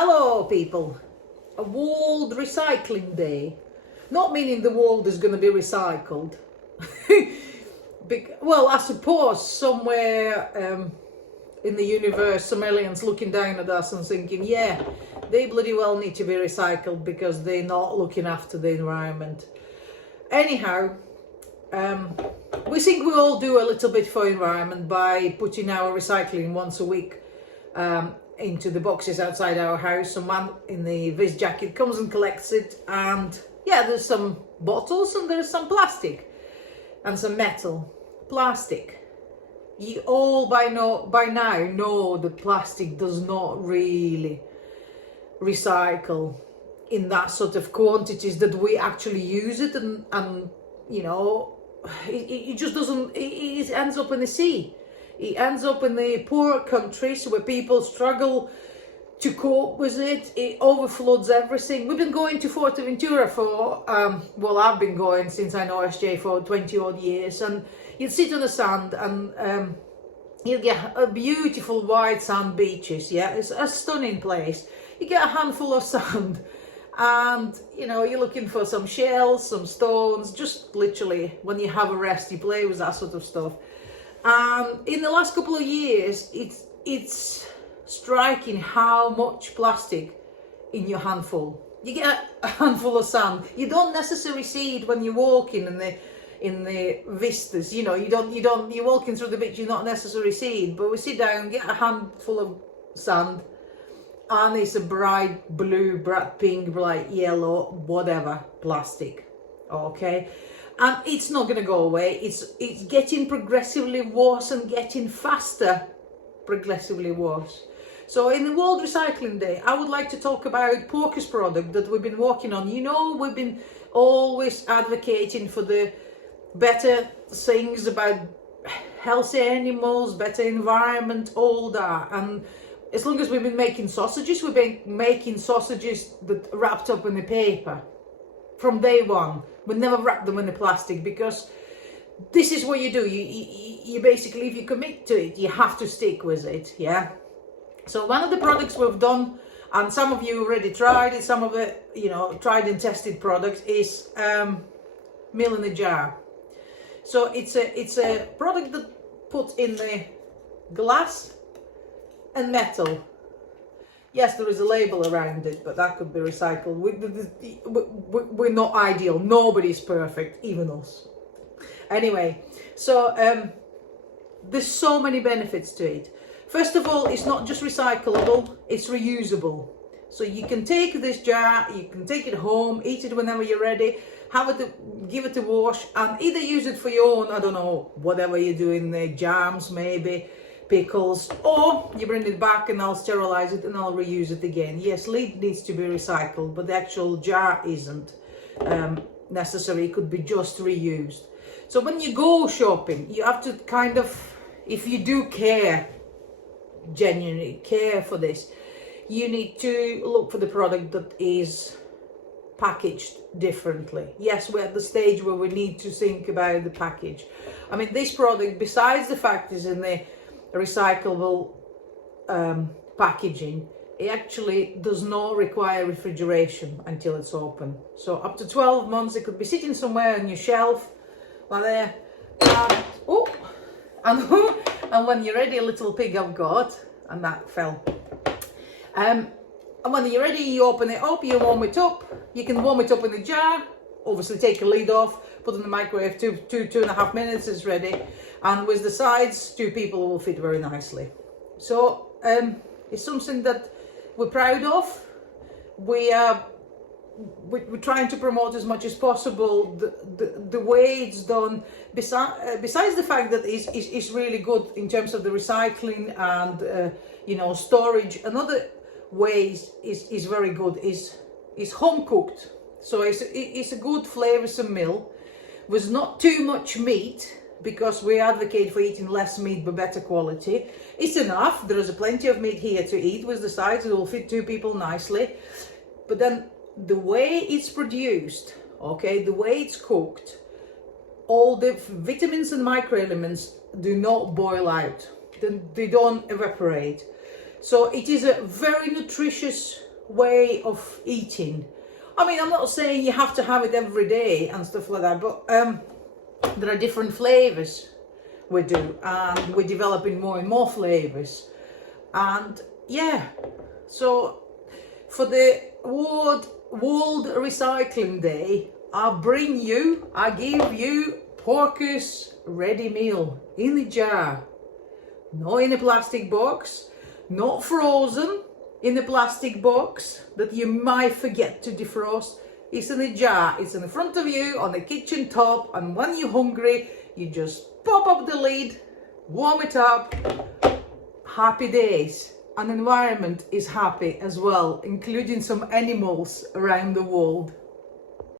Hello people, a World Recycling Day. Not meaning the world is going to be recycled. Well, I suppose somewhere in the universe some aliens looking down at us and thinking, yeah, they bloody well need to be recycled because they're not looking after the environment. Anyhow, we think we all do a little bit for environment by putting our recycling once a week into the boxes outside our house. Some man in the Viz jacket comes and collects it, and yeah, there's some bottles and there's some plastic and some metal. Plastic. You all by now know that plastic does not really recycle in that sort of quantities that we actually use it, and you know, it just doesn't, it ends up in the sea. It ends up in the poor countries where people struggle to cope with it. It overfloods everything. We've been going to Fuerteventura for, well, I've been going since I know SJ for 20 odd years, and you'd sit on the sand and you'll get a beautiful white sand beaches. Yeah, it's a stunning place. You get a handful of sand and, you know, you're looking for some shells, some stones, just literally when you have a rest, you play with that sort of stuff. And in the last couple of years, it's striking how much plastic in your handful. You get a handful of sand. You don't necessarily see it when you're walking in the vistas. You know, you're walking through the beach, you not necessarily see it. But we sit down, get a handful of sand, and it's a bright blue, bright pink, bright yellow, whatever plastic. Okay. And it's not going to go away. It's getting progressively worse and getting faster, progressively worse. So in the World Recycling Day, I would like to talk about Porkers product that we've been working on. You know, we've been always advocating for the better things about healthy animals, better environment, all that. And as long as we've been making sausages, we've been making sausages that wrapped up in the paper. From day one, we never wrap them in the plastic, because this is what you do. You basically, if you commit to it, you have to stick with it. Yeah. So one of the products we've done, and some of you already tried it, some of it, you know, tried and tested products, is meal in a jar. So it's a product that puts in the glass and metal. Yes, there is a label around it, but that could be recycled. We're not ideal. Nobody's perfect, even us. Anyway, so there's so many benefits to it. First of all, it's not just recyclable, it's reusable. So you can take this jar, you can take it home, eat it whenever you're ready, give it a wash, and either use it for your own, I don't know, whatever you're doing, the jams maybe, pickles, or you bring it back and I'll sterilize it and I'll reuse it again. Yes, lid needs to be recycled, but the actual jar isn't necessary. It could be just reused. So when you go shopping, you have to kind of, if you do care, genuinely care for this, you need to look for the product that is packaged differently. Yes, we're at the stage where we need to think about the package. I mean, this product, besides the fact it's in the recyclable packaging, it actually does not require refrigeration until it's open. So up to 12 months it could be sitting somewhere on your shelf like there, and when you're ready, a little pig I've got, and that fell, and when you're ready, you open it up, you warm it up. You can warm it up in the jar, obviously take the lid off, put it in the microwave, 2.5 minutes, it's ready. And with the sides, 2 people will fit very nicely. So it's something that we're proud of. We're trying to promote as much as possible the way it's done. Besides the fact that it's really good in terms of the recycling and you know, storage. Another way is very good is home cooked. So it's a good flavoursome meal with not too much meat, because we advocate for eating less meat but better quality. It's enough. There is plenty of meat here to eat with the sides. It will fit 2 people nicely. But then the way it's produced, okay, the way it's cooked, all the vitamins and microelements do not boil out. They don't evaporate. So it is a very nutritious way of eating. I mean, I'm not saying you have to have it every day and stuff like that, but there are different flavors we do, and we're developing more and more flavors. And yeah, so for the World Recycling Day, I give you Porky's ready meal in a jar, not in a plastic box, not frozen in a plastic box that you might forget to defrost. It's in a jar, it's in front of you on the kitchen top, and when you're hungry, you just pop up the lid, warm it up. Happy days. And environment is happy as well, including some animals around the world.